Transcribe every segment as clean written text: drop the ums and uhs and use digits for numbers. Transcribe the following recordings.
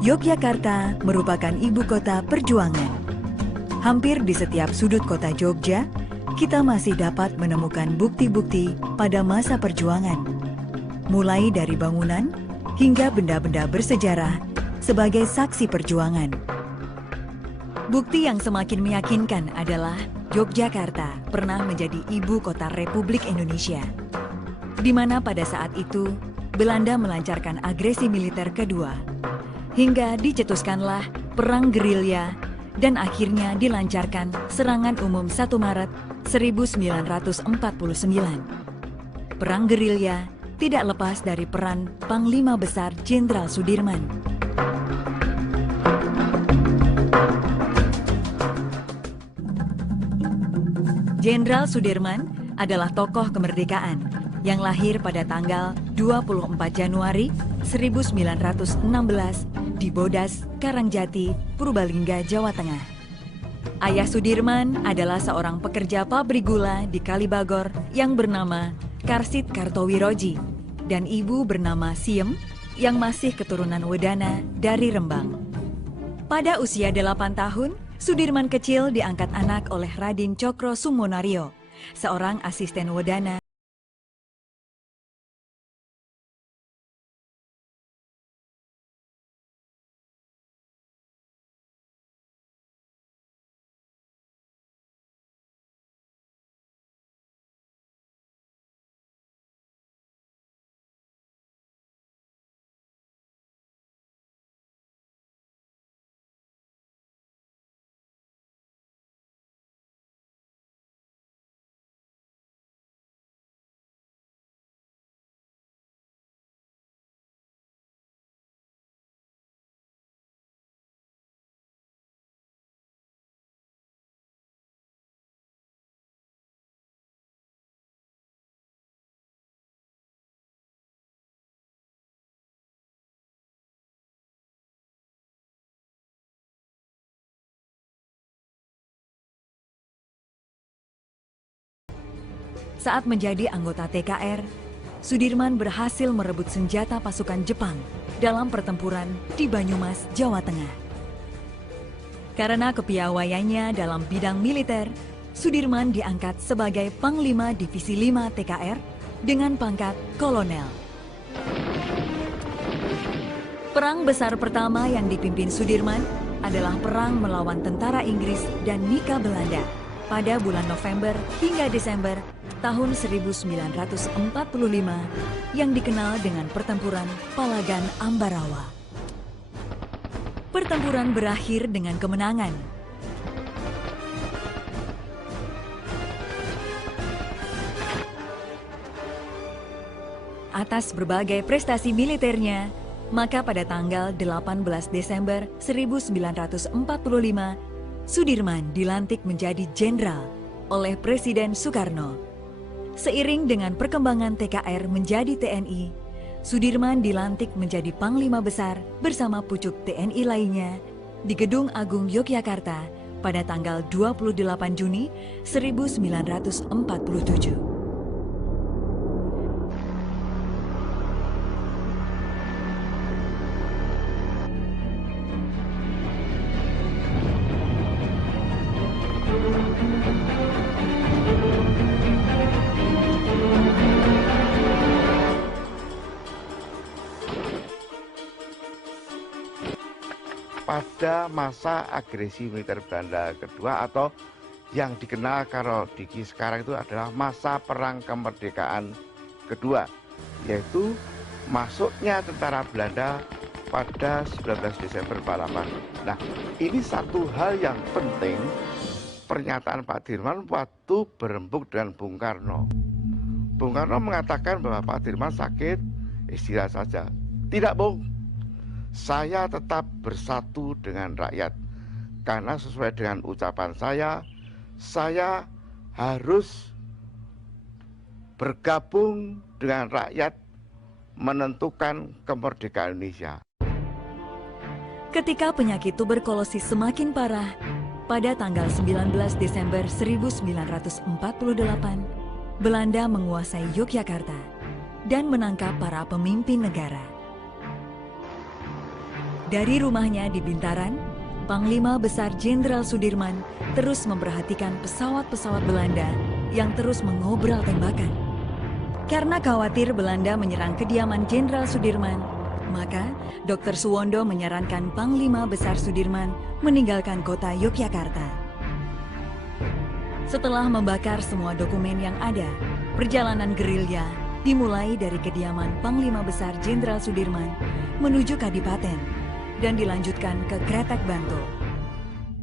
Yogyakarta merupakan ibu kota perjuangan. Hampir di setiap sudut kota Jogja, kita masih dapat menemukan bukti-bukti pada masa perjuangan. Mulai dari bangunan hingga benda-benda bersejarah sebagai saksi perjuangan. Bukti yang semakin meyakinkan adalah Yogyakarta pernah menjadi ibu kota Republik Indonesia, di mana pada saat itu Belanda melancarkan agresi militer kedua, hingga dicetuskanlah Perang Gerilya dan akhirnya dilancarkan serangan umum 1 Maret 1949. Perang Gerilya tidak lepas dari peran Panglima Besar Jenderal Sudirman. Jenderal Sudirman adalah tokoh kemerdekaan yang lahir pada tanggal 24 Januari 1916 di Bodas, Karangjati, Purbalingga, Jawa Tengah. Ayah Sudirman adalah seorang pekerja pabrik gula di Kalibagor yang bernama Karsit Kartowiroji dan ibu bernama Siem yang masih keturunan Wedana dari Rembang. Pada usia 8 tahun, Sudirman kecil diangkat anak oleh Raden Cokro Sumonario, seorang asisten Wedana. Saat menjadi anggota TKR, Sudirman berhasil merebut senjata pasukan Jepang dalam pertempuran di Banyumas, Jawa Tengah. Karena kepiawaiannya dalam bidang militer, Sudirman diangkat sebagai Panglima Divisi 5 TKR dengan pangkat kolonel. Perang besar pertama yang dipimpin Sudirman adalah perang melawan tentara Inggris dan Nika Belanda pada bulan November hingga Desember tahun 1945 yang dikenal dengan Pertempuran Palagan Ambarawa. Pertempuran berakhir dengan kemenangan. Atas berbagai prestasi militernya, maka pada tanggal 18 Desember 1945, Sudirman dilantik menjadi jenderal oleh Presiden Soekarno. Seiring dengan perkembangan TKR menjadi TNI, Sudirman dilantik menjadi Panglima Besar bersama pucuk TNI lainnya di Gedung Agung Yogyakarta pada tanggal 28 Juni 1947. Pada masa agresi militer Belanda kedua atau yang dikenal kalau di sekarang itu adalah masa perang kemerdekaan kedua, yaitu masuknya tentara Belanda pada 19 Desember 1948. Nah, ini satu hal yang penting pernyataan Pak Dirman waktu berembuk dengan Bung Karno. Bung Karno mengatakan bahwa Pak Dirman sakit, istirahat saja. Tidak, Bung. Saya tetap bersatu dengan rakyat, karena sesuai dengan ucapan saya harus bergabung dengan rakyat menentukan kemerdekaan Indonesia. Ketika penyakit tuberkulosis semakin parah, pada tanggal 19 Desember 1948, Belanda menguasai Yogyakarta dan menangkap para pemimpin negara. Dari rumahnya di Bintaran, Panglima Besar Jenderal Sudirman terus memperhatikan pesawat-pesawat Belanda yang terus mengobrol tembakan. Karena khawatir Belanda menyerang kediaman Jenderal Sudirman, maka Dr. Suwondo menyarankan Panglima Besar Sudirman meninggalkan kota Yogyakarta. Setelah membakar semua dokumen yang ada, perjalanan gerilya dimulai dari kediaman Panglima Besar Jenderal Sudirman menuju Kadipaten dan dilanjutkan ke Kretek Bantul.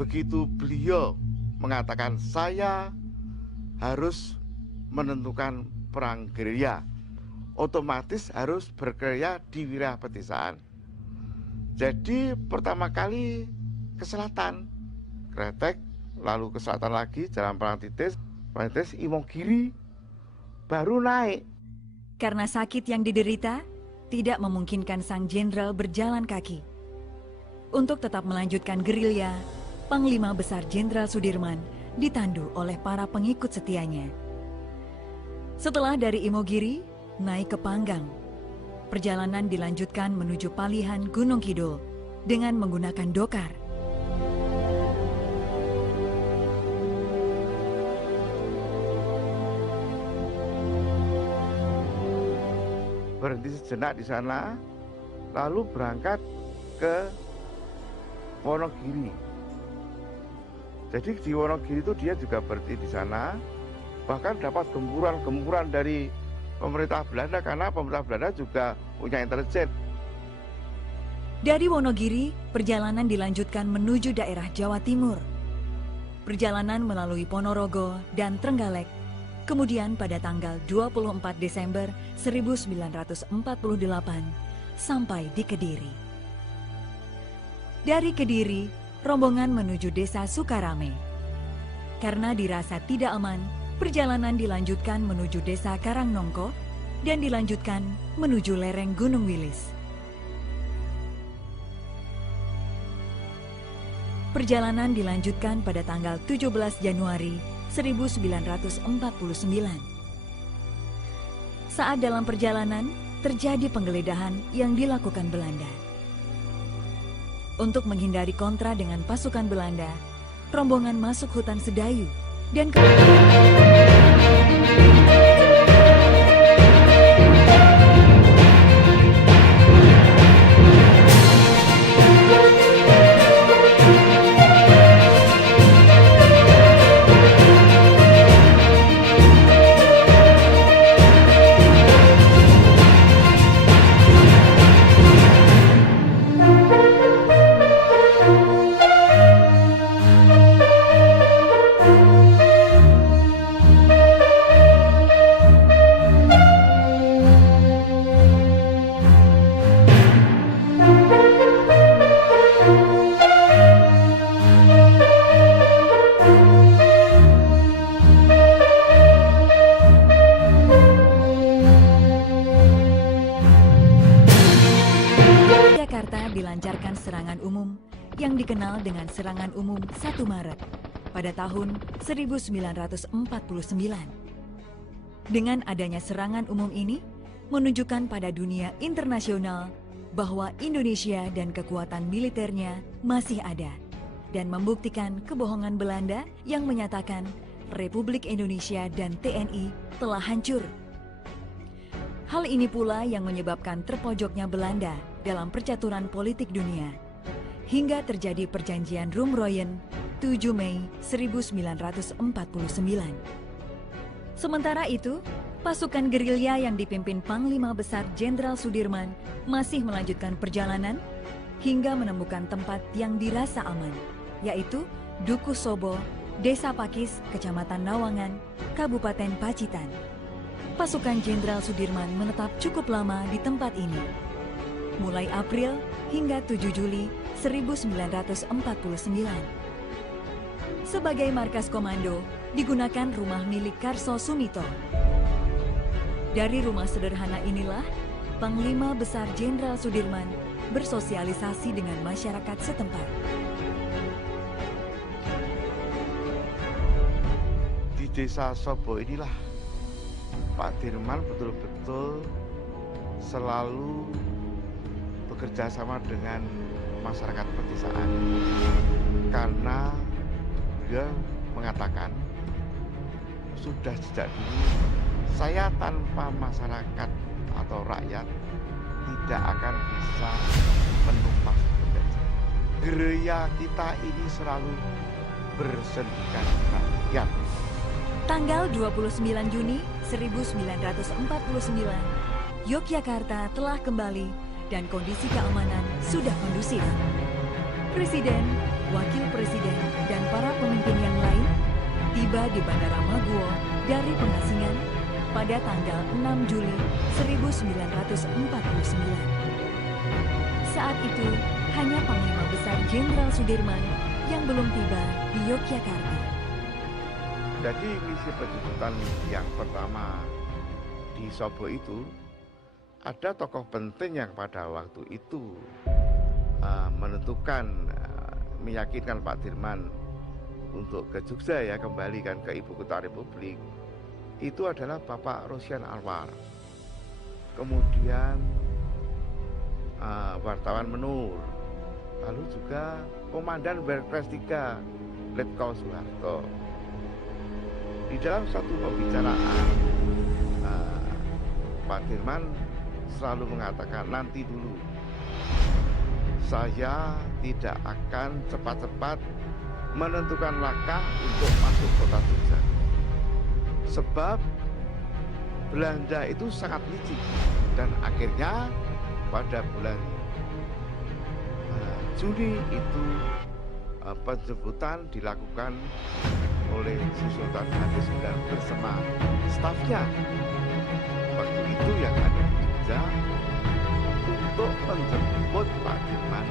Begitu beliau mengatakan saya harus menentukan perang gerilya, otomatis harus bergerilya di wilayah pedesaan. Jadi pertama kali ke selatan, Kretek, lalu ke selatan lagi Jalan Parangtritis, Imogiri, baru naik. Karena sakit yang diderita, tidak memungkinkan sang jenderal berjalan kaki. Untuk tetap melanjutkan gerilya, Panglima Besar Jenderal Sudirman ditandu oleh para pengikut setianya. Setelah dari Imogiri, naik ke Panggang. Perjalanan dilanjutkan menuju Palihan Gunung Kidul dengan menggunakan dokar. Berhenti sejenak di sana, lalu berangkat ke Wonogiri. Jadi di Wonogiri itu dia juga berhenti di sana, bahkan dapat gempuran-gempuran dari pemerintah Belanda karena pemerintah Belanda juga punya intelijen. Dari Wonogiri, perjalanan dilanjutkan menuju daerah Jawa Timur. Perjalanan melalui Ponorogo dan Trenggalek, kemudian pada tanggal 24 Desember 1948 sampai di Kediri. Dari Kediri, rombongan menuju desa Sukarame. Karena dirasa tidak aman, perjalanan dilanjutkan menuju desa Karangnongko dan dilanjutkan menuju lereng Gunung Wilis. Perjalanan dilanjutkan pada tanggal 17 Januari 1949. Saat dalam perjalanan, terjadi penggeledahan yang dilakukan Belanda. Untuk menghindari kontra dengan pasukan Belanda, rombongan masuk hutan Sedayu dan serangan umum yang dikenal dengan Serangan Umum 1 Maret pada tahun 1949. Dengan adanya serangan umum ini, menunjukkan pada dunia internasional bahwa Indonesia dan kekuatan militernya masih ada, dan membuktikan kebohongan Belanda yang menyatakan Republik Indonesia dan TNI telah hancur. Hal ini pula yang menyebabkan terpojoknya Belanda dalam percaturan politik dunia, hingga terjadi perjanjian Roem-Royen 7 Mei 1949. Sementara itu, pasukan gerilya yang dipimpin Panglima Besar Jenderal Sudirman masih melanjutkan perjalanan hingga menemukan tempat yang dirasa aman, yaitu Dukuh Sobo, Desa Pakis, Kecamatan Nawangan, Kabupaten Pacitan. Pasukan Jenderal Sudirman menetap cukup lama di tempat ini, mulai April hingga 7 Juli 1949. Sebagai markas komando, digunakan rumah milik Karso Sumito. Dari rumah sederhana inilah, Panglima Besar Jenderal Sudirman bersosialisasi dengan masyarakat setempat. Di Desa Sobo inilah Pak Dirman betul-betul selalu bekerja sama dengan masyarakat pedesaan, karena beliau mengatakan sudah sejak dulu saya tanpa masyarakat atau rakyat tidak akan bisa menumpas penjajah. Gerilya kita ini selalu bersendikan rakyat. Tanggal 29 Juni 1949, Yogyakarta telah kembali dan kondisi keamanan sudah kondusif. Presiden, wakil presiden, dan para pemimpin yang lain tiba di Bandara Maguwo dari pengasingan pada tanggal 6 Juli 1949. Saat itu, hanya Panglima Besar Jenderal Sudirman yang belum tiba di Yogyakarta. Jadi misi penjemputan yang pertama di Sobo itu, ada tokoh penting yang pada waktu itu menentukan, meyakinkan Pak Dirman untuk ke Jogja, ya, kembalikan ke ibu kota Republik. Itu adalah Bapak Rosyan Anwar, kemudian wartawan Menur, lalu juga Komandan Berpres 3 Letkol Soeharto. Di dalam satu pembicaraan, Pak Dirman selalu mengatakan, nanti dulu, saya tidak akan cepat-cepat menentukan langkah untuk masuk kota Jogja. Sebab Belanda itu sangat licik, dan akhirnya pada bulan Juni itu penjemputan dilakukan oleh Si Sultan Hafiz bersama stafnya waktu itu yang ada di Jogja untuk menjemput Pak Dirman.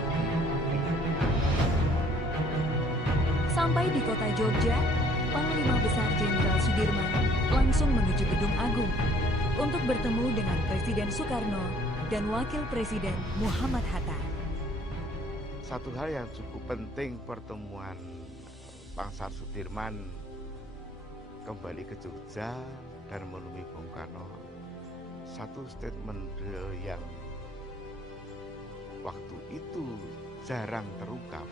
Sampai di kota Jogja, Panglima Besar Jenderal Sudirman langsung menuju Gedung Agung untuk bertemu dengan Presiden Soekarno dan Wakil Presiden Muhammad Hatta. Satu hal yang cukup penting pertemuan Pangsar Sudirman kembali ke Jogja dan menemui Bung Karno, satu statement beliau yang waktu itu jarang terungkap.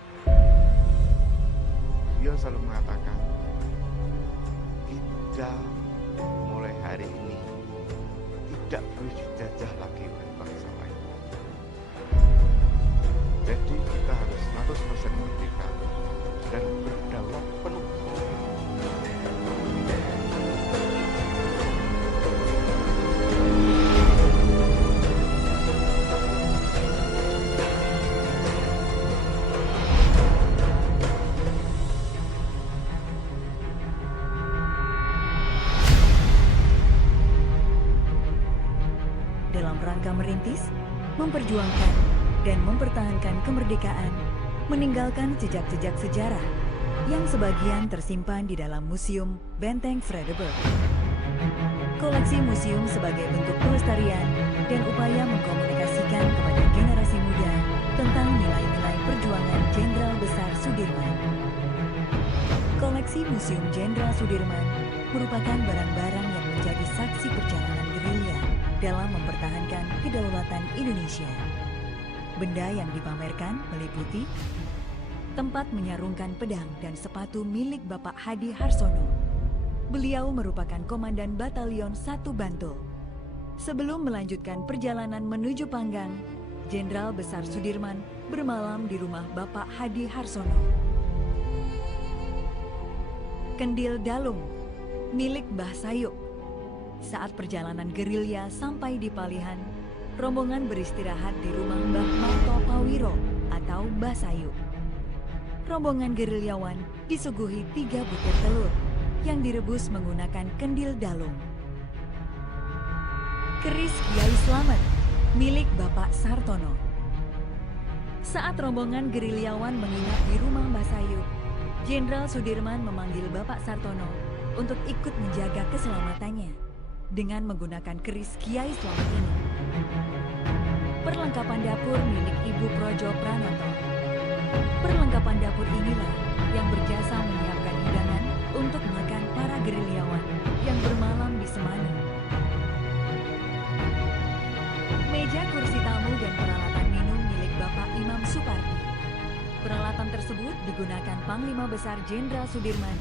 Beliau selalu mengatakan, kita mulai hari ini tidak boleh dijajah lagi oleh bangsa lain. Jadi kita harus 100% merdeka dan berdaulat penuh. Dalam rangka merintis, memperjuangkan, dan mempertahankan kemerdekaan, meninggalkan jejak-jejak sejarah yang sebagian tersimpan di dalam Museum Benteng Vredenburg. Koleksi museum sebagai bentuk pelestarian dan upaya mengkomunikasikan kepada generasi muda tentang nilai-nilai perjuangan Jenderal Besar Sudirman. Koleksi Museum Jenderal Sudirman merupakan barang-barang yang menjadi saksi perjalanan gerilya dalam mempertahankan kedaulatan Indonesia. Benda yang dipamerkan meliputi tempat menyarungkan pedang dan sepatu milik Bapak Hadi Harsono. Beliau merupakan Komandan Batalion 1 Bantul. Sebelum melanjutkan perjalanan menuju Panggang, Jenderal Besar Sudirman bermalam di rumah Bapak Hadi Harsono. Kendil Dalung milik Mbah Sayuk. Saat perjalanan gerilya sampai di Palihan, rombongan beristirahat di rumah Mbah Marto Pawiro atau Mbah Sayuk. Rombongan gerilyawan disuguhi 3 butir telur yang direbus menggunakan kendil dalung. Keris Kiai Slamet milik Bapak Sartono. Saat rombongan gerilyawan menginap di rumah Mbah Sayuk, Jenderal Sudirman memanggil Bapak Sartono untuk ikut menjaga keselamatannya dengan menggunakan keris Kiai Slamet ini. Perlengkapan dapur milik Ibu Projo Pranoto. Perlengkapan dapur inilah yang berjasa menyiapkan hidangan untuk makan para gerilyawan yang bermalam di Semana. Meja kursi tamu dan peralatan minum milik Bapak Imam Supardi. Peralatan tersebut digunakan Panglima Besar Jenderal Sudirman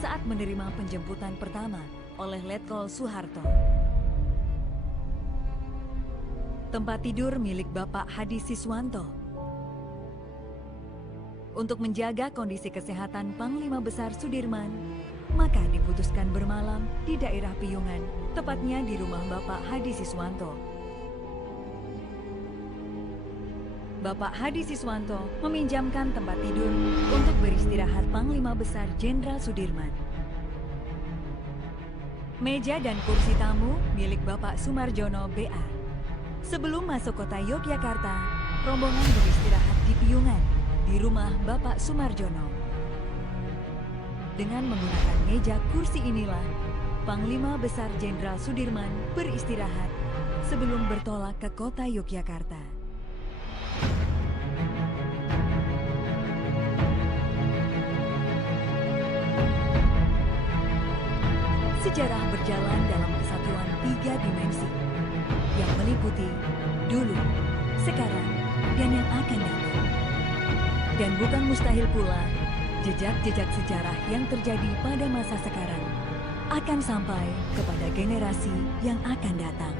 saat menerima penjemputan pertama oleh Letkol Soeharto. Tempat tidur milik Bapak Hadi Siswanto. Untuk menjaga kondisi kesehatan Panglima Besar Sudirman, maka diputuskan bermalam di daerah Piyungan, tepatnya di rumah Bapak Hadi Siswanto. Bapak Hadi Siswanto meminjamkan tempat tidur untuk beristirahat Panglima Besar Jenderal Sudirman. Meja dan kursi tamu milik Bapak Sumarjono BA. Sebelum masuk kota Yogyakarta, rombongan beristirahat di Piyungan, di rumah Bapak Sumarjono. Dengan menggunakan meja kursi inilah, Panglima Besar Jenderal Sudirman beristirahat sebelum bertolak ke kota Yogyakarta. Sejarah berjalan dalam kesatuan 3 dimensi yang meliputi dulu, sekarang, dan yang akan datang. Dan bukan mustahil pula, jejak-jejak sejarah yang terjadi pada masa sekarang akan sampai kepada generasi yang akan datang.